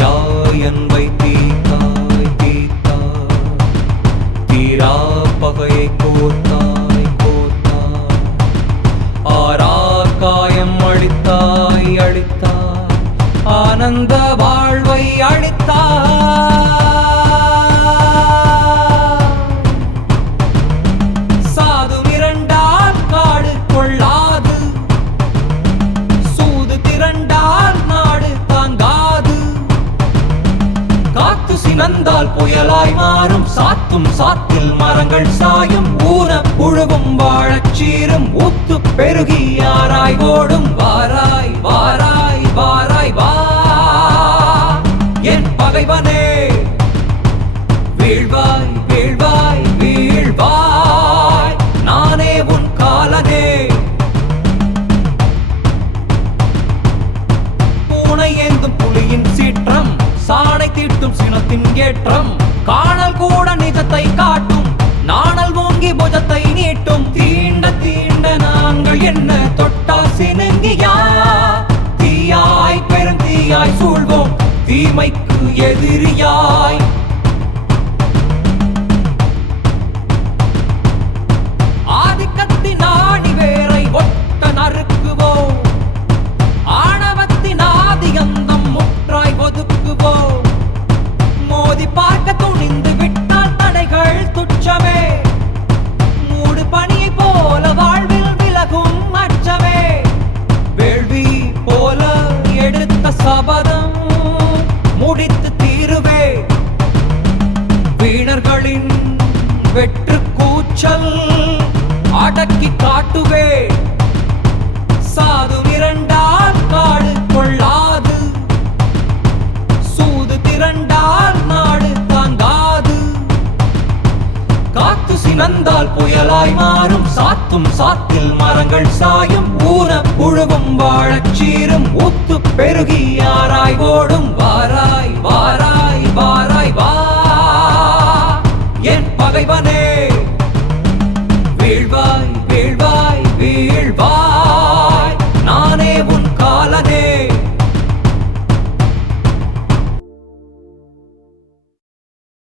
தீயாய் அன்பை தீத்தாய் தீத்தாய் தீரா பகையை கோத்தாய் கோத்தாய் ஆரா காயம் அழித்தாய் அழித்தாய் ஆனந்த வாழ்வை அழித்தாய் காத்து சினந்தால் புயலாய் மாறும். சாத்தும் சாத்தில் மரங்கள் சாயும். ஊன புழுவும் வாழச் சீரும். ஊத்து பெருகி யாராய் ஓடும். வாராய் வாராய் வாராய் வா. என் பகைவனே வீழ்வாய். சாணை சினத்தின் ஏற்றம். காணல் கூட நிஜத்தை காட்டும். நாணல் ஓங்கி புஜத்தை நீட்டும். தீண்ட தீண்ட நாங்கள் என்ன தொட்டா சினங்கியா? தீயாய் பெருந்தீயாய் சூழ்வோம். தீமைக்கு எதிரியாய். வெற்று கூச்சல் அடக்கி காட்டுவே. சாது இரண்டால் காடு கொள்ளாது. சூது திரண்டால் நாடு தாங்காது. காத்து சினந்தால் புயலாய் மாறும். சாத்தும் சாத்தில் மரங்கள் சாயும். ஊன புழுவும் வாழச்சீரும் ஊத்து பெருகி யாராய் ஓடும்